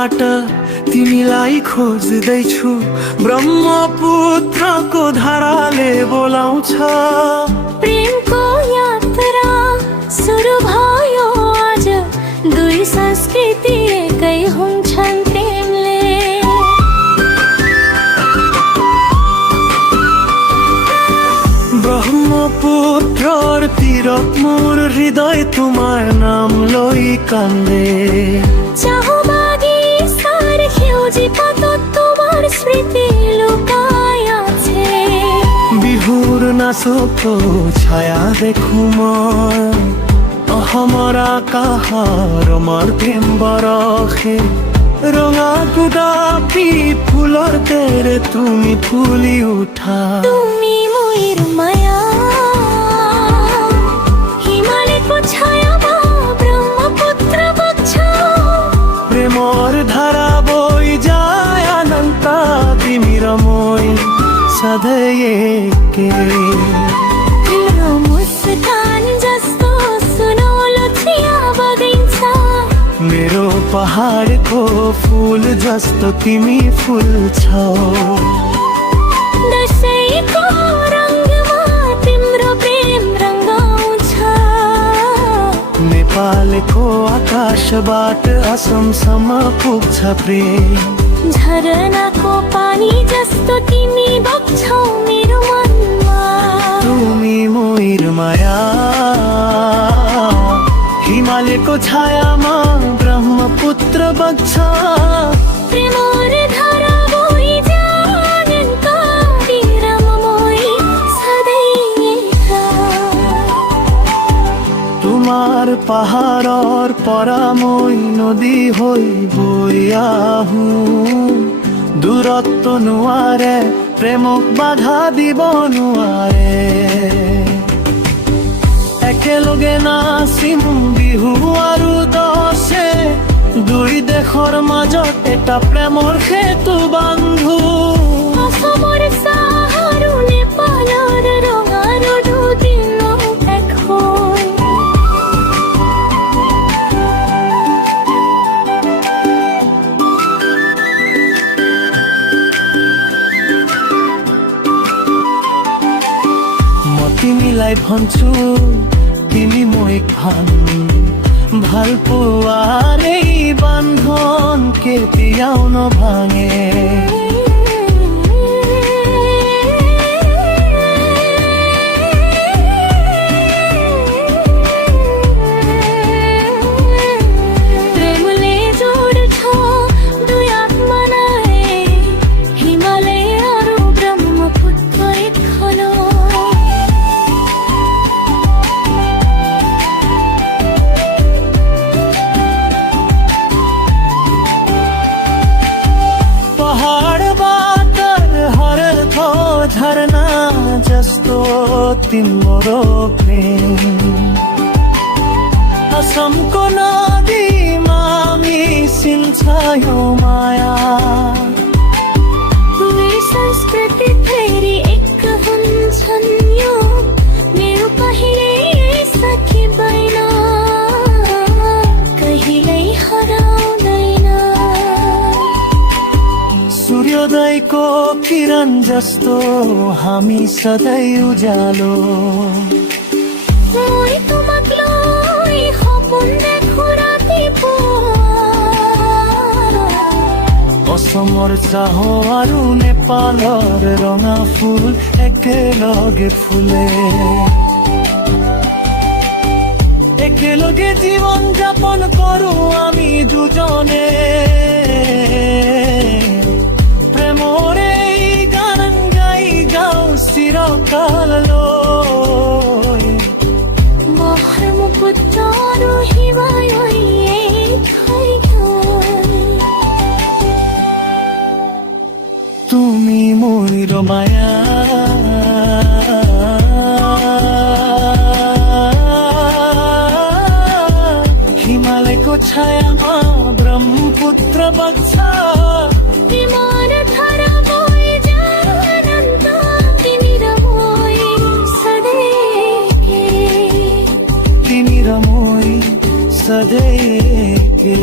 बाट तिमीलाई खोज्दैछु। ब्रह्मपुत्रको धाराले बोलाउँछ। प्रेमको यात्रा सुरु भयो आज, दुई संस्कृति एकै हुन्छन् प्रेमले। ব্রহ্মপুত্রর তীরত মোর হৃদয় তোমার নাম লই কান্দে। চাহবাগি সার খেউজি পাতত তোমার স্মৃতি লুকাই আছে। বিহুর নাচত ছায়া দেখো মই, অসমৰ আকাশৰ আমাৰ প্ৰেম বৰষে। ৰঙা গুলাপী ফুলৰ তেৰে তুমি ফুলি উঠা। তুমি মোর মায়া, হিমালয়को ছায়াमा ব্রহ্মপুত্র বচ্ছ। প্রেমৰ ধাৰা বৈ যায় অনন্ত, तिमी र মই सधैँ एकै। तिम्रो मुस्कान जस्तो सुनौलो चिया बगैँचा। मेरो पहाडको फुल जस्तो तिमी फुल्छौ। दसैँको रङमा तिम्रो प्रेम रङ्गाउँछ। नेपालको आकाशबाट असमसम्म पुग्छ प्रेम। झरनाको पानी जस्तो तिमी बग्छौ मेरो मनमा। তুমি মোর মায়া, हिमालयको छायामा ब्रह्मपुत्र बग्छ। प्रेमर धारा बोइ जानन्त तिरमोइ सधैँ एका। তোমার পাহাড়ৰ পৰা মই নদী হৈ বৈ আহো। দূৰত্ব নোৱাৰে প্ৰেমক বাধা দিব নোৱাৰে। একেলগে নাচিম বিহু আৰু দছে, দুই দেশৰ মাজত এটা প্ৰেমৰ সেতু বান্ধো। অসমৰ চাহ আৰু নেপালৰ ৰঙা ৰ'দো দিনো এক হৈ। तिमीलाई भन्छु तिमी मोइक भान, ভাল পোৱাৰ এই বান্ধন কেতিয়াও নভাঙে। झरना जस्तो तिम्रो प्रेम, असमको नदीमा मिसिन्छ यो माया। दुई संस्कृति फेरि एक हुन्छन् यो मेरो कहिल्यै सकिँदैन, कहिल्यै हराउँदैन। सूर्योदयको किरण जस्तो हामी सधैँ उज्यालो। মই তোমাক লৈ সপোন দেখো ৰাতিপুৱা। অসমৰ চাহ আৰু নেপালৰ ৰঙা ফুল একেলগে ফুলে। একেলগে জীৱন যাপন কৰো আমি দুজনে। প্ৰেমৰে গান গাই যাওঁ চিৰকাললৈ। ব্ৰহ্মপুত্ৰ আৰু হিমালয় এক হৈ গ'ল। তুমি মোৰ মায়া, हिमालयको छायामा ब्रह्मपुत्र बग्छ। प्रेमर धारा बोइ जानन्त तिमी र मोइ सधैँ एकै। तिमी र मोइ सधैँ एकै।